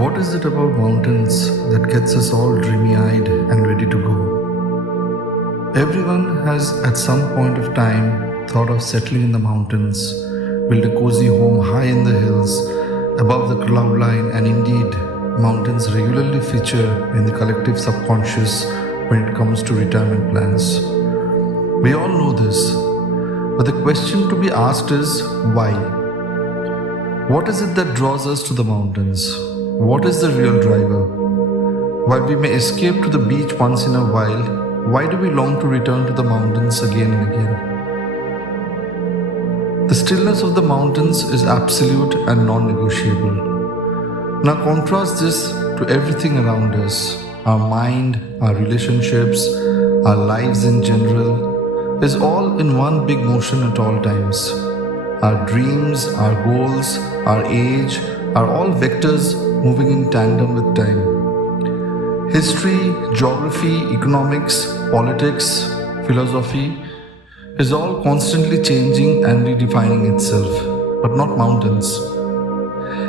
What is it about mountains that gets us all dreamy-eyed and ready to go? Everyone has at some point of time thought of settling in the mountains, build a cozy home high in the hills, above the cloud line, and indeed, mountains regularly feature in the collective subconscious when it comes to retirement plans. We all know this, but the question to be asked is why? What is it that draws us to the mountains? What is the real driver? While we may escape to the beach once in a while, why do we long to return to the mountains again and again? The stillness of the mountains is absolute and non-negotiable. Now contrast this to everything around us. Our mind, our relationships, our lives in general is all in one big motion at all times. Our dreams, our goals, our age are all vectors moving in tandem with time. History, geography, economics, politics, philosophy is all constantly changing and redefining itself, but not mountains.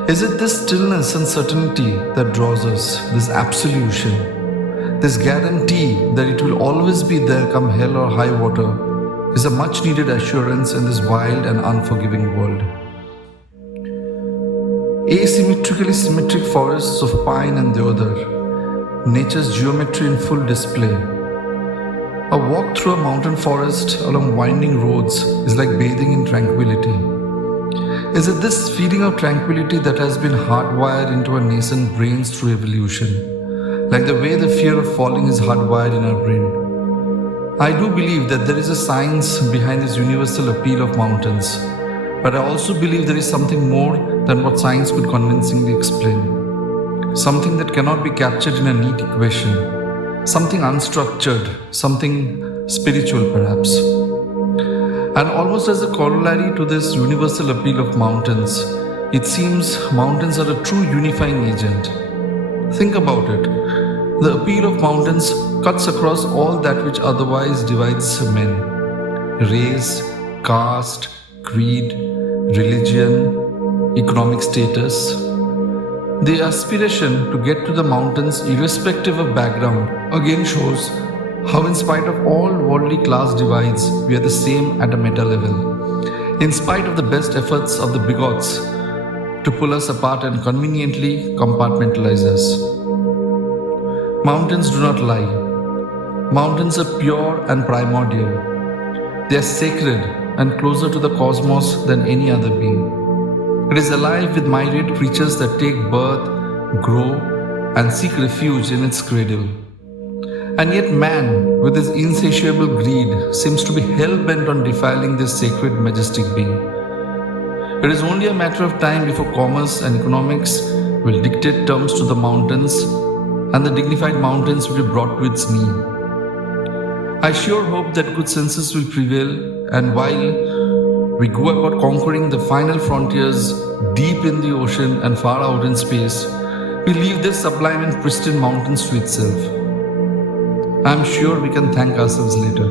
Is it this stillness and certainty that draws us, this absolution, this guarantee that it will always be there come hell or high water, is a much needed assurance in this wild and unforgiving world. Asymmetrically symmetric forests of pine and deodar, nature's geometry in full display. A walk through a mountain forest along winding roads is like bathing in tranquility. Is it this feeling of tranquility that has been hardwired into our nascent brains through evolution, like the way the fear of falling is hardwired in our brain? I do believe that there is a science behind this universal appeal of mountains, but I also believe there is something more than what science could convincingly explain. Something that cannot be captured in a neat equation, something unstructured, something spiritual perhaps. And almost as a corollary to this universal appeal of mountains, it seems mountains are a true unifying agent. Think about it. The appeal of mountains cuts across all that which otherwise divides men. Race, caste, creed, religion, economic status. The aspiration to get to the mountains irrespective of background again shows how in spite of all worldly class divides, we are the same at a meta level. In spite of the best efforts of the bigots to pull us apart and conveniently compartmentalize us. Mountains do not lie. Mountains are pure and primordial. They are sacred and closer to the cosmos than any other being. It is alive with myriad creatures that take birth, grow, and seek refuge in its cradle. And yet man, with his insatiable greed, seems to be hell-bent on defiling this sacred, majestic being. It is only a matter of time before commerce and economics will dictate terms to the mountains, and the dignified mountains will be brought to its knee. I sure hope that good senses will prevail, and while we go about conquering the final frontiers deep in the ocean and far out in space, we leave this sublime and pristine mountains to itself. I am sure we can thank ourselves later.